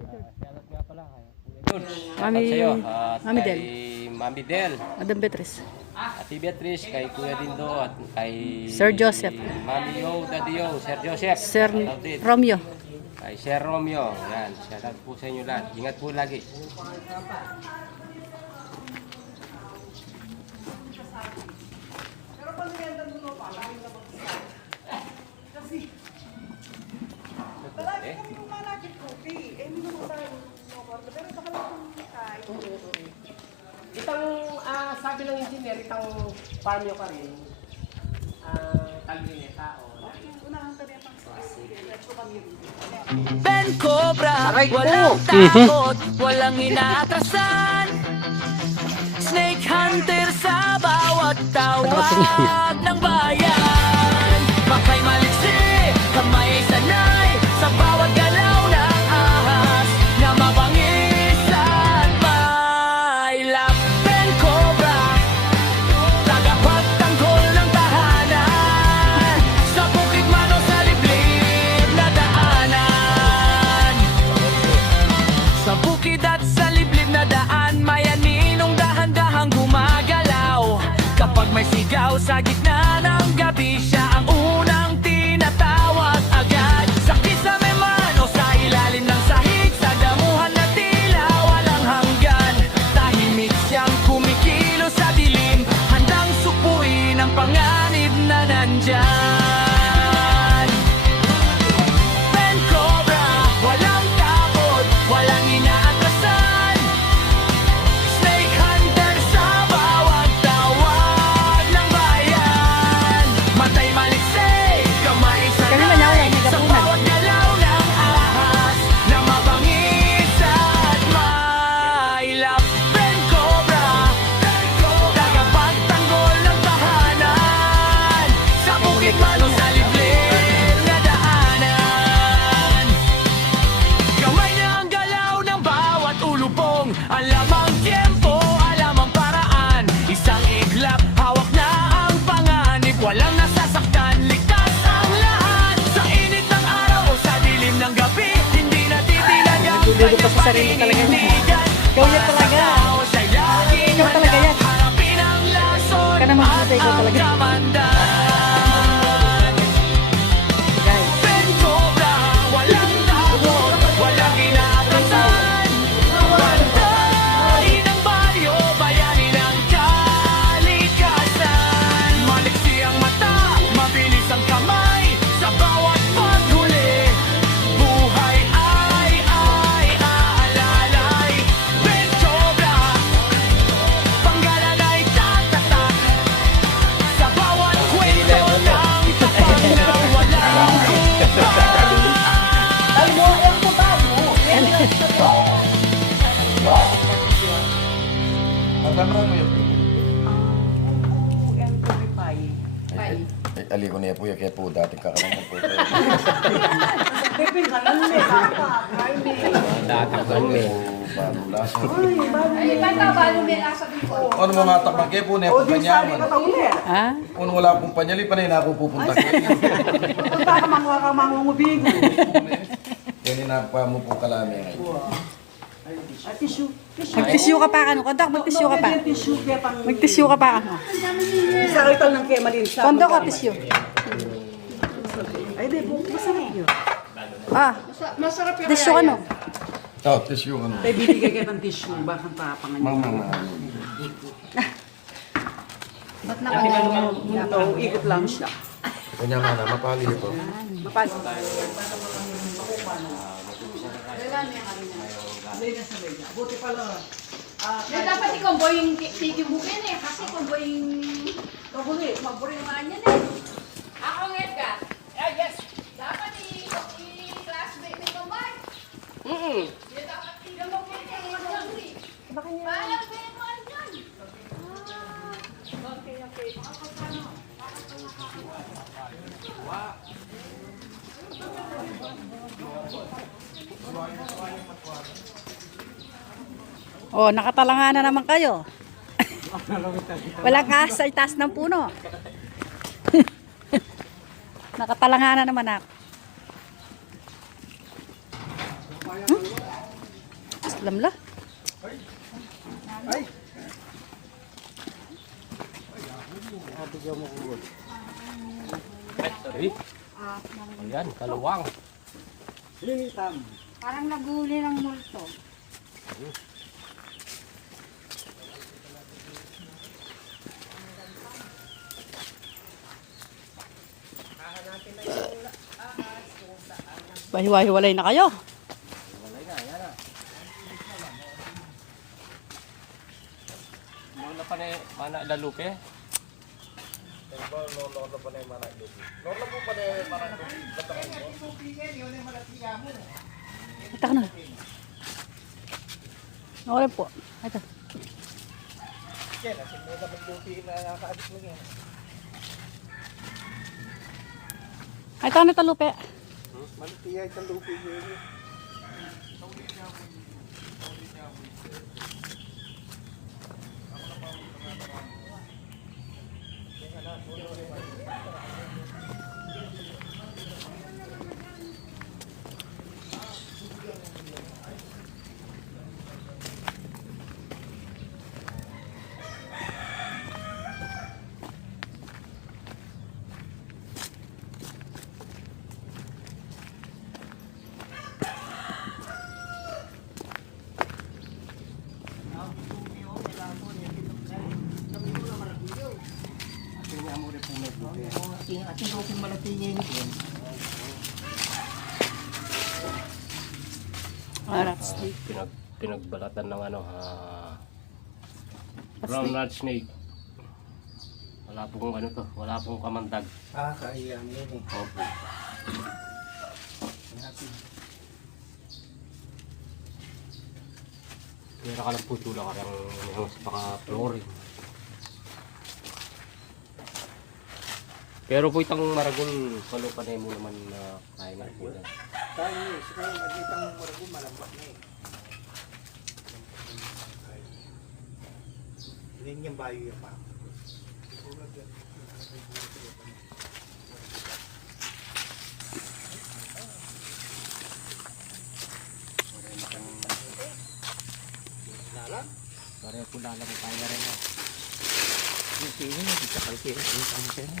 Shoutout nga pala kay Mami, sa'yo, Mami Del. kay Mami Del, Madam Beatrice. Ate Beatrice, kay Kuya Dindo, at kay Sir Joseph. Mami Yo, Daddy Yo, Sir Joseph. Sir Shoutout din. Romeo. Kay Sir Romeo. Yan, shoutout po sa inyo lahat. Ingat po lagi. Itang, sabi ng engineer, itang farm nyo ka rin, talbineta o... Ben Cobra, walang takot, walang inaatasan. Snake Hunter sa bawat tawag ng bayan. Makay maliksi, kamay sanay, sa bawat galaw ng ahas na mabangis at mailap. Ben Cobra, tagapagtanggol ng tahanan, sa bukid man o sa liblib na daanan. Sa bukid at sa liblib na daan, may aninong dahan-dahang gumagalaw. Kapag may sigaw sa gitna ng gabi, siya ang unang tinatawag agad. Sa kisame man o sa ilalim ng sahig, sa damuhan na tila walang hanggan, tahimik siyang kumikilos sa dilim, handang supuin ang panganib na nandyan. Ben Cobra, walang takot, walang inaatasan. Snake Hunter sa bawat tawag ng bayan. Matay maliksik, kamay sanay, sa bawat galaw ng ahas na mabangis at mailap. Ben Cobra, tagapagtanggol ng tahanan, sa bukid man o sa liblib na daanan. Kamay na ang galaw ng bawat ulubong, alam ang tiempo, alam ang paraan. Isang iglap, hawak na ang panganib, walang nasasaktan, ligtas ang lahat. Sa init ng araw o sa dilim ng gabi, hindi natitilag ang Nagdudugo pa sa sarili talaga niya. Ikaw yan talaga. Ikaw talaga yan. Harapin ang lason Ka naman at sa ikaw ang talaga. kamandan. Guys. Ben Cobra, walang takot, walang inaatasan. Bantayin ang baryo, bayanin ang kalikasan. Maliksi ang mata, mabilis ang kamay, sa bawat paghuli, buhay ay aalalay. Ben Cobra, panggalan ay tatatak, sa bawat kwento ng tapat na walang kumpara. Ali ko niya po yung kaya po dating kakaroon po. Dating ganun eh. Ano mga takbang kayo po niya po kanyaman. Ha? Kung wala pong panyali, panay na ako pupunta kayo. Punta ka mangubigo. Yan pa mo po kalami ngayon. At tissue. Mag-tissue ka pa, ano? Kontak, mag-tissue ka pa. Tissue kaya pang... Mag-tissue ka pa, ano? Sa rital ng kaya malin sa... Kondo ka, tissue. Ay, di po. Masarap yun. Ah, tissue ka, no? Oh, tissue ano. Ay, bibigay kayo ng tissue. Bakit papangan Mang nyo? mga At mundo, ikot lang siya. kanya mana, mapali ito. Mapal. Buti pala. Dapat i-combo yung bukin eh, kasi combo yung maburi yung mga yan eh. Ako ng Edgar. Yes. Dapat i-classmate ni Kamay. Dapat i-gamog yan eh. Paalam ko yung mga dyan. Okay. Oh, nakatalanga na naman kayo. Walang ahas sa itaas ng puno. Nakatalanga na naman ako. Lamla. Ay, sorry. Ayan, kaluwang. Parang naguli ng multo. Pahiwa-hiwalay na kayo. Lola pa na mana dalupe. Ito ka na. Okay po. Ito. Ito na talupe. Ating ruping malatingin din. Rats snake. Pinagbalatan ng ano, brown rat snake. Wala pong ano to, wala pong kamandag. Kaiyan yun eh. Opo. Kaya ka lang po tula ka lang sa paka-flooring. Pero po itang maragol, palupanay mo naman na kaya na po yan. Tayo eh, siguro magitang marago malambak na eh. Hindi niyang bayo yung pa. Pareho po lalang kaya rin na. Hindi niya, hindi ka kalpira. Hindi ka kalpira.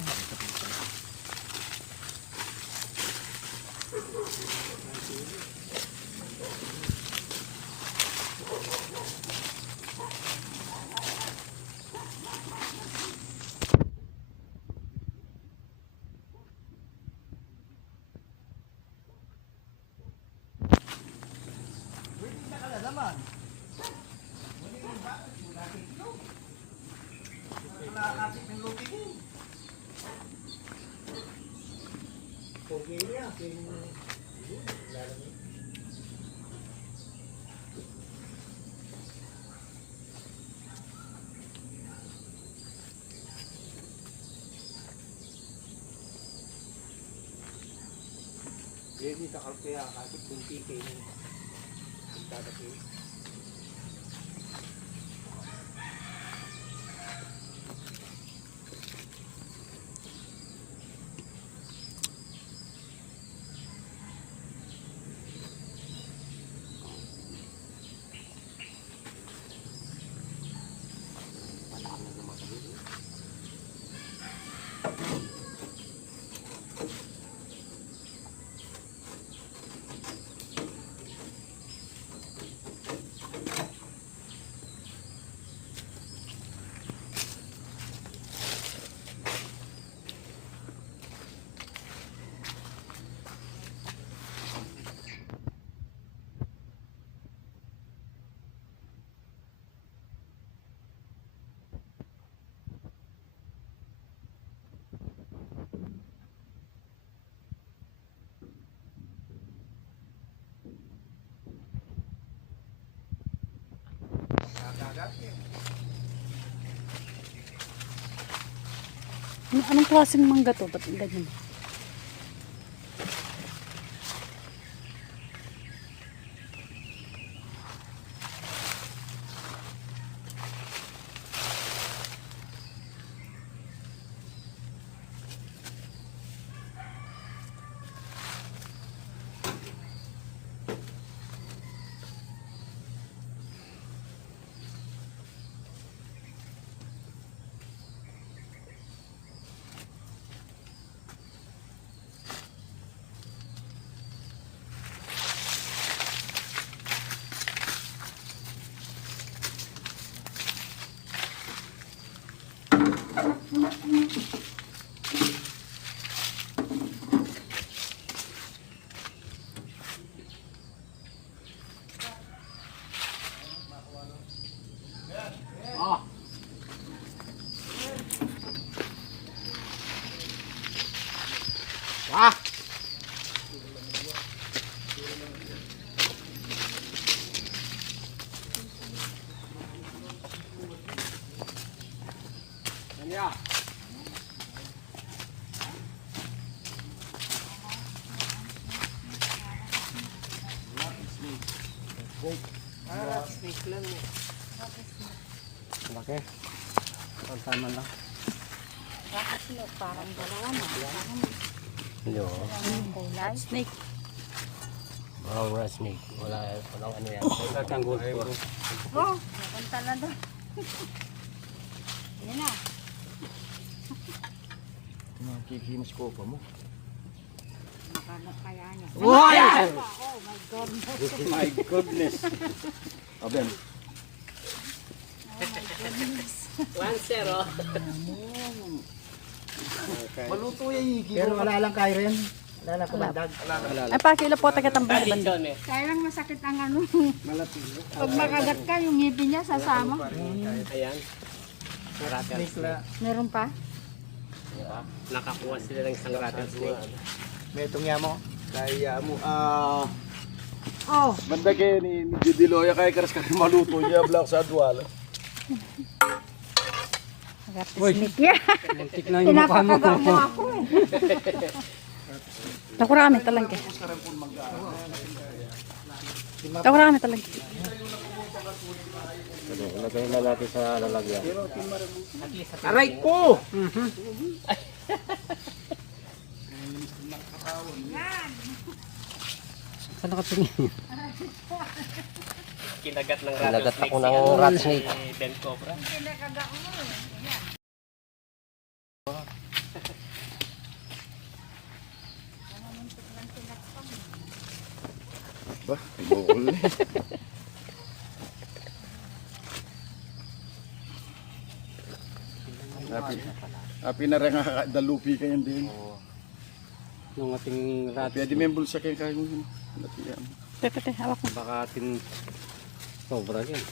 Hindi ka kalpira kasi kung tike niya. Dadapin. Anong klaseng mangga to? Ba't ganyan? Laki. Tama lang. Parang dalawa na. Hindi oh. Kulay. Snake. Brown rat snake. Walang ano yan. Ang gold po. Oh, napunta na doon. Yan na. Nakikinis ko pa mo. Makano kaya niya. Wow! Oh my God. My goodness. Aben. 1-0. Maluto yan higi. Pero wala lang kayo rin. Wala lang kumandag. Ay, pakila po tagatang band. Kaya lang masakit ang ano. Pag makagat ka, yung ngipin niya sasama. Ayan. Meron pa? Nakakuha sila ng isang rattle snake. May itong mo. Kaya mo, Oh, Banda kayo ni Judiloya kay karas ka maluto niya blak sa adwala. snake yan. Pinapakaga mo ako eh. Nakurami talangke. Nakurami talangke. Lagay na natin sa lalagyan. Aray ko! Saan nakatingin? Kinagat ng Kinagat rattlesnake ako ng rat snake. si Ben Cobra. Ba, bukol eh. Api na rin dalupi kayo din. Yung ating rat Pwede may bulsa kayo kayo yun. Tete, hawak mo. baka ating sobra din.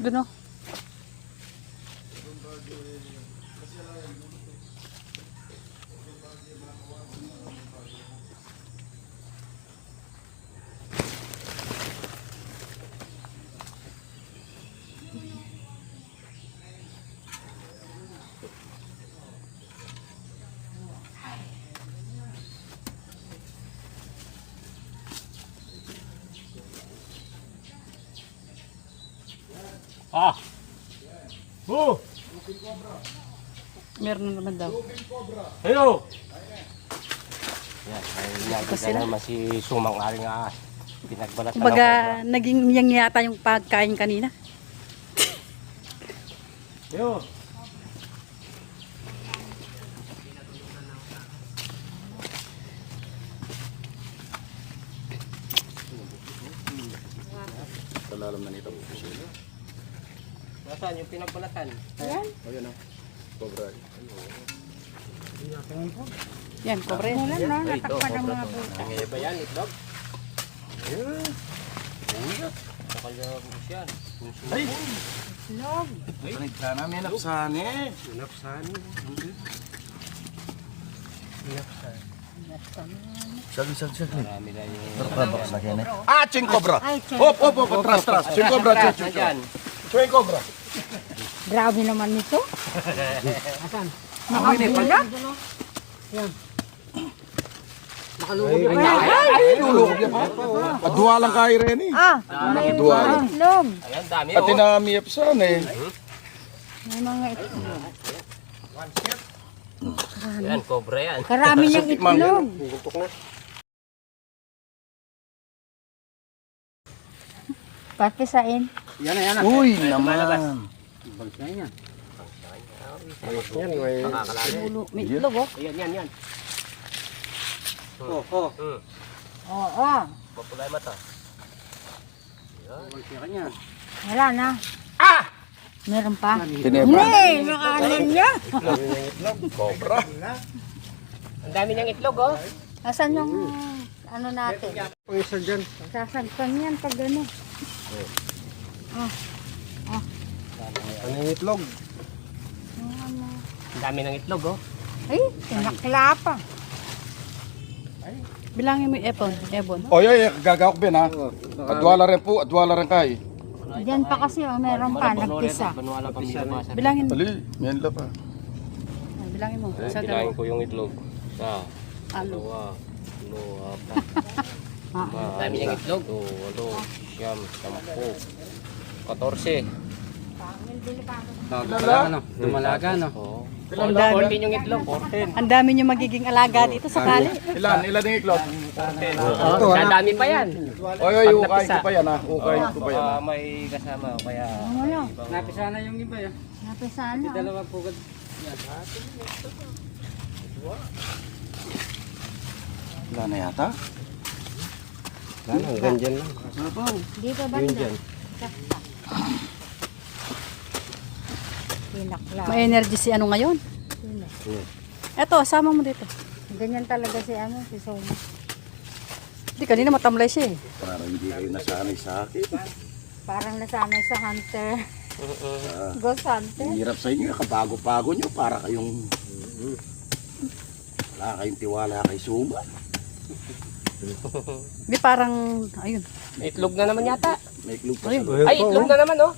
Doon o. Ah! Oh! Meron na naman daw. Hello! Yan, ay nakita naman si Sumang Aring Ahas. Pinagbalatan Kumbaga, naging yang yata yung pagkain kanina. Yo! Talalam na nito. Nasaan yung pinagbalatan? Ayun o. Cobra. Yan, kobre. Ulan no, natakpan ng mga buta. Ang iba yan, itlog. Nakalabos yan. Ay! Sana may napsan eh. Sag. Marami na yung... Tertabak na kene. Ah, ching cobra. Hop. Tras. Ching cobra. Nandyan. Ching cobra. Grabe naman nito. Nakabulat. Lulukog yan pa. Adwa lang kay Rene. May Dua. itlog. Ayan, dami At oh. tinamiyap sana eh. May mga itlog. Ayan, cobra yan. Karami niyang itlog. Pakisain. Uy, naman. Ulo. May itlog oh. Yan. Oo. Papulay mata. Wala na. Meron pa. Tinebra. Hey, nakalan niya. Cobra. Ang dami niyang itlog, oh. Asan yung ano natin? Sasagpan yan pag ano. Ano yung itlog? Ang dami ng itlog, oh. Ay, tinakla pa. Bilangin mo yung ebon. O yoy, gagawak bin ha. Adwala rin po, adwala rin kay. Diyan pa kasi oh, meron pa, nagpisa. Manuala pa minabasa. Bilangin mo. Ali, yan la pa. Bilangin mo. Sa Bilangin ko yung itlog. Sa Alo. dalawa, Ang dami niyang itlog. 8, 9, 10, 14. Dumalaga, no? Oo. Ang dami. 14 yung itlog. Ang dami nyo magiging alaga dito sa kali. Ilan yung itlog? Oh, sa dami pa yan. Oy, oy, ukay ko pa yan ha. Ukay ko pa yan ha. May kasama kaya Ano? Napisa na yung iba, yun. Napisa na. Dalawa po. Wala na yata. ganyan lang. Dito banda. Pinakla. May energy si ano ngayon? Eto, sama mo dito. Ganyan talaga si ano, si Soma. Hindi, kanina matamlay siya eh. Para hindi kayo nasanay sa akin. Parang nasanay sa hunter. Ghost hunter. Hirap sa inyo, kabago-bago nyo. Para kayong... Wala kayong tiwala kay Suma. Di parang, ayun. May itlog na naman yata. May clue pa Ayun. sa Ay, itlog na naman, oh.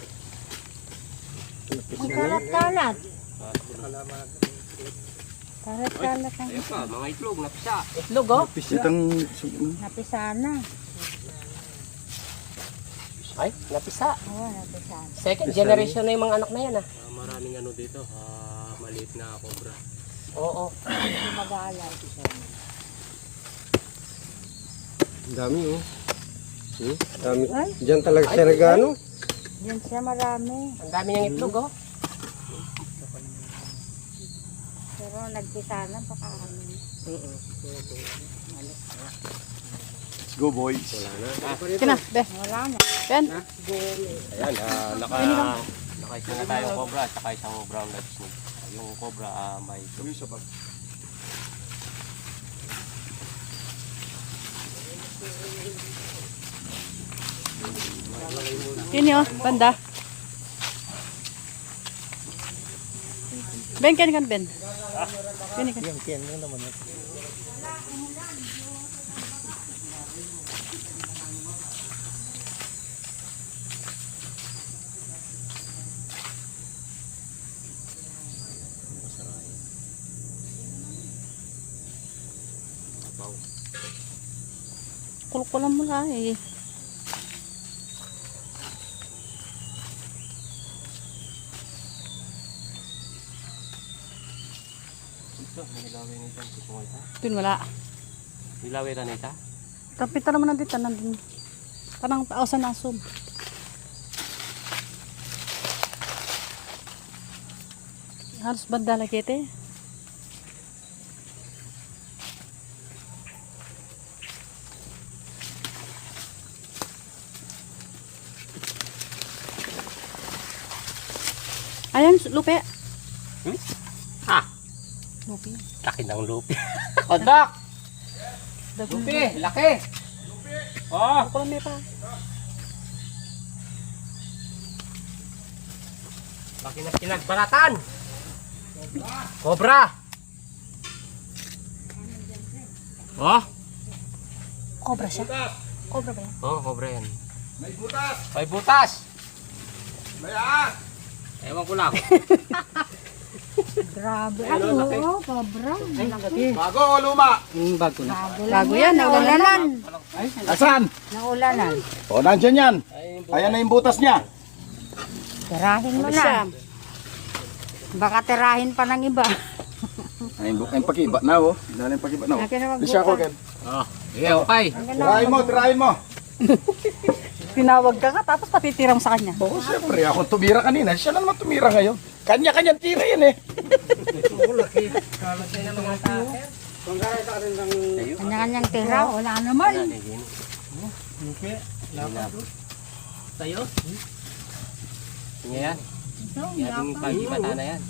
Ang kalat-kalat. Kalat-kalat ang Ayun pa, mga itlog, napisa. Itlog, oh. Itang... napisa na. Ay, napisa. Oo, napisa na. Second generation na yung mga anak na yan, ah. Maraming ano dito, maliit na cobra. Oo. Hindi mag-aalay. Ang dami, oh. Dami. Ay, Diyan talaga siya nag-ano. yan siya marami. Ang dami niyang itlog, oh. Pero nagpisa na, baka ano. Let's go boys. Kina, be. Wala na. Ben. Ayan, nakaisa na tayong cobra at saka isang brown leg snake. Yung cobra may Kini oh, banda. Ben, kini kan Ben. Kini kan. Kulkulan mo lang eh. Pin wala. Ilawi na nita. Kapitan naman nandito nandun. Tanang tao sa nasum. Halos banda lagi ito eh. Ayan, lupe. Ah, Lupe. laki ng lupi. Kodok! Lupi, laki. Oh, Kulang may pa. laki na pinagbalatan. Cobra. Oh, Cobra siya. Cobra ba yan? Oh, cobra yan. may butas. May ahas. Ewan ko lang. Grabe. Ay, oo, cobra. Bago o luma? Bago yan, naulanan. Asan? Naulanan. O, nandyan yan. Ayan na yung butas niya. Tirahin mo na. Baka tirahin pa ng iba. Ayun pakiba na oh. Dahil yung pakiba na oh. Akin na Di siya ako, Ken. Okay. Tirahin mo. Tinawag ka nga, tapos patitira mo sa kanya. Oo, siyempre. Ako tumira kanina. Siya na naman tumira ngayon. Kanya-kanyang tira yan eh. Kanya-kanyang tira. Wala naman. Tayo? Yan. Yan yung pagibata na yan.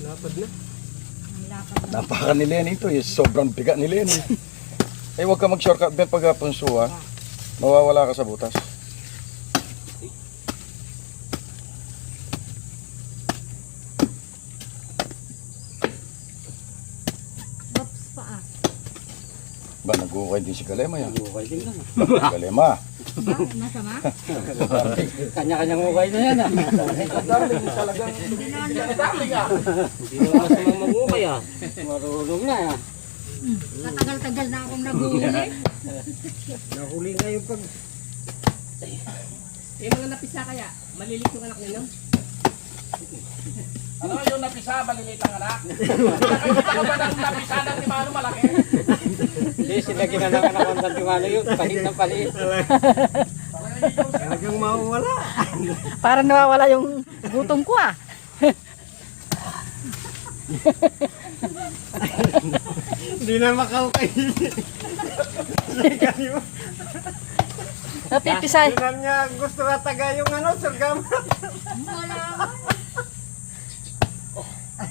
Napaka ni Lenny ito. Sobrang bigat ni Lenny. Eh, huwag ka mag-shortcut bet pag punso ha. Mawawala ka sa butas. Ba, nag-uukay din si Kalema yan. Ukay din lang. Kalema. Masama? Kanya-kanyang ukay na yan. Darling, talagang... Hindi mo masama mag-ukay ah. Marunong na ah. Matagal-tagal na akong naghuli. Nahuli nga yung pag... Yung mga napisa kaya, malilit yung anak ninyo? Ano yung napisa, malilit ang anak? Nakakita ka ba ng napisa ng timano malaki? Hindi, sila ginanakan ako ng timano yun. Palit na palit. Talagang mawawala. Parang nawawala yung gutom ko ah. Hindi na makaukay. Napipisay. Hindi niya gusto mataga yung sargamat.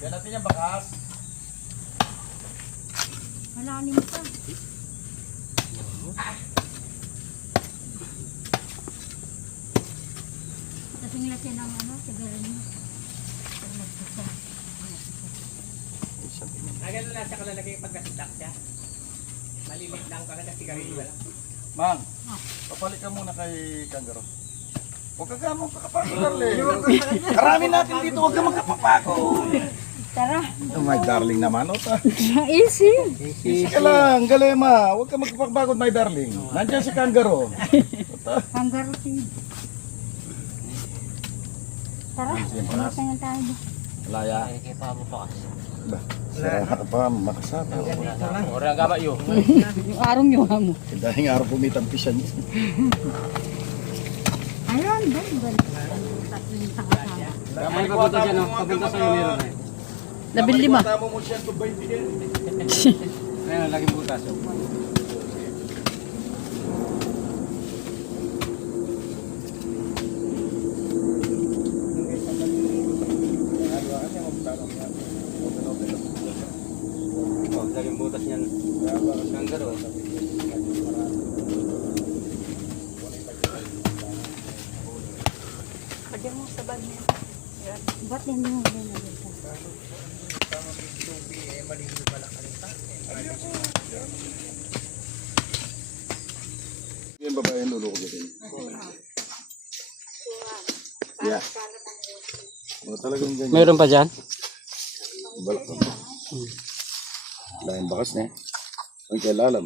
Yan natin yung bakas. Malalim pa. Kasing laki ng sigarilyo. Agad na siya kalalagay yung pagkasitak siya. Malilit lang para sa sigarilyo lang. Mang, papalik ka muna kay Kanggaro. Huwag ka gamong kakapako, darling. Karami natin dito, huwag ka magkapapako. Tara. Oh my darling naman, ota. Easy. Easy ka lang, Galema. Huwag ka magpapagod, my darling. Nandiyan si Kanggaro. Kangaroo seed. Tara. Tingnan tayo. Malaya. Ay, kaya pa mo pa kasi. Sira ka pa, makasama. Orang gama yun. Yung arong yung mo. Dahil nga araw pumitang pisyan. Ayun, bal. Tatlong kasama. Ay, papunta siya no? Papunta sa'yo meron eh. 15. Tama mo siya, tubay din. Ayun, laging butas. Oh, laging butas niyan. Kanggaro. Lagyan mo sa bag niya. Ba't hindi mo ganyan? Yung babae luluko din. Yeah. Mga talagang ganyan. Meron pa dyan? Balak ko. Lain bakas na eh. Ang kailalam.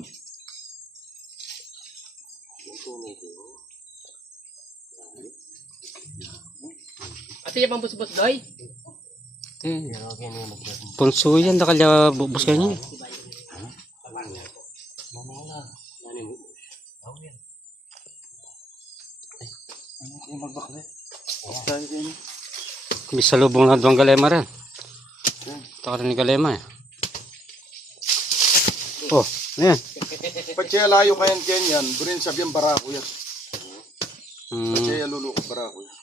Ate yung pambus-bus doy? Punso yan, nakalya bubos ka niya. Bisa lubong na doang Galema rin. Taka rin ni Galema eh. Oh, ayan. Patsaya layo kayan Kenyan, burin sabihan barako yan. Patsaya luluko barako yan.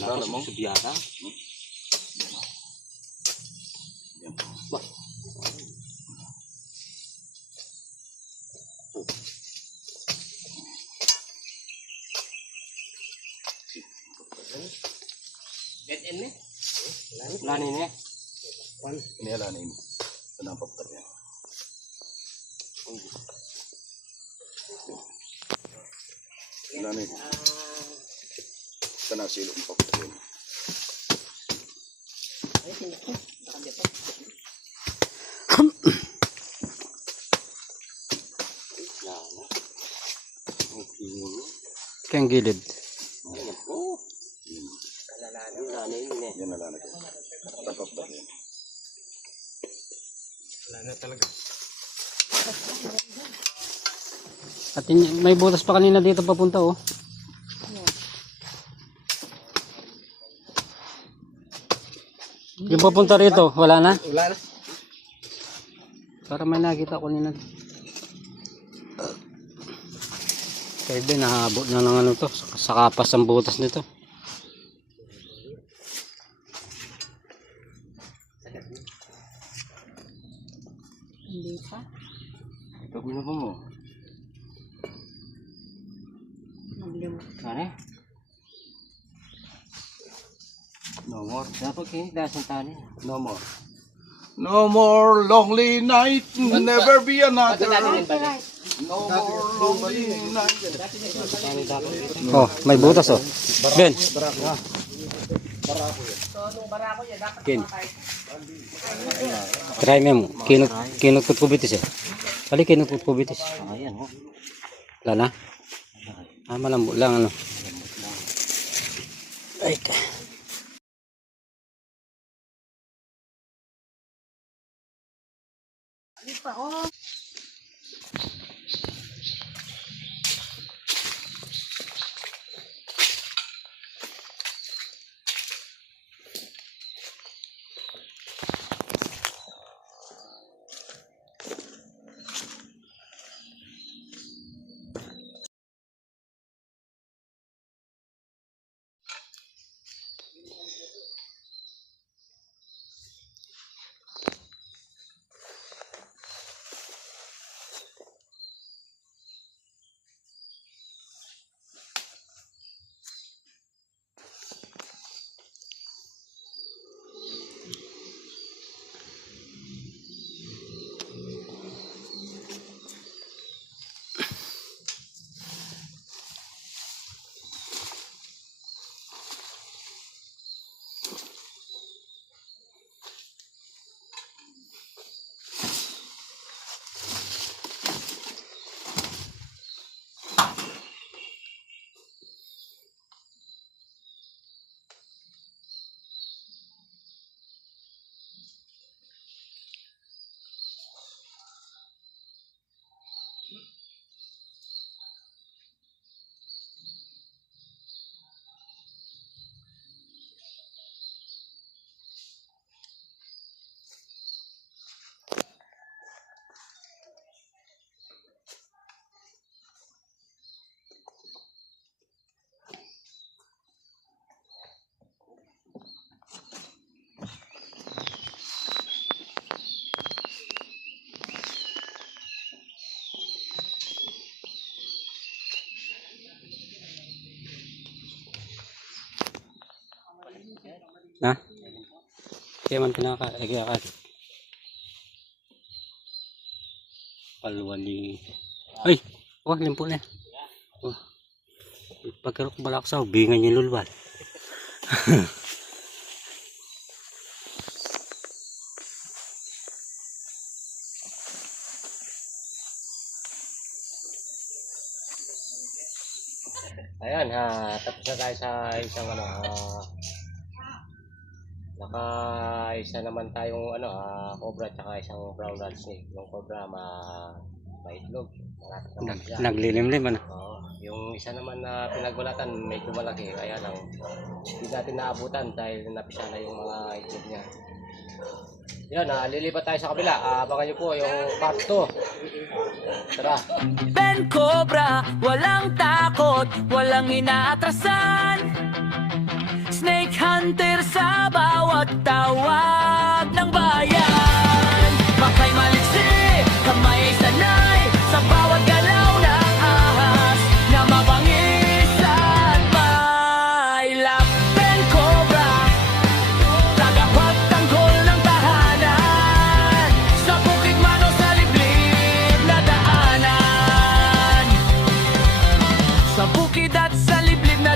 Yan, alam mo? Subiyata. Dead end eh? Lani niya. Inihala na ini. Ito na ang paputak yan. Inihala na ini. Ito na silo ang paputak yan. Kaya ang gilid. Yan nalalagay. Tapos ba yan? At may butas pa kanina dito papunta oh. Yung papunta rito, wala na? Wala na. Para may nakita ko nila. Kaya din, nahabot na ng ano to. Sa kapas ang butas nito. Hindi pa. Ito binubo mo. Maglimot. Pare? No more. Dapat kayo dahil sa tali. No more. No more lonely night, never be another. No more lonely night. Oh, may butas oh. Ben. Kin. Try mo. Kinot ko bitis eh. Kali kinot ko bitis. Ayan oh. Wala na? Malambot lang ano. Ay. Ha? Kaya man pinaka-agad. Palwali. Ay! Wag, limpo na. Oh. Pagkarok balaksaw, bingan yung lulwal. Ayan, tapos na tayo sa isang naka-isa naman tayong cobra tsaka isang brown rat snake. Yung cobra maitlog. Naglilimlim ano? Oo. Yung isa naman na pinagbalatan medyo malaki, kaya lang hindi natin naabutan dahil napisa na yung mga itlog niya. Yan, lilipat tayo sa kabila. Abangan nyo po yung part 2. Tara. Ben Cobra, walang takot, walang inaatrasan. Snake Hunter sa bawat tawa.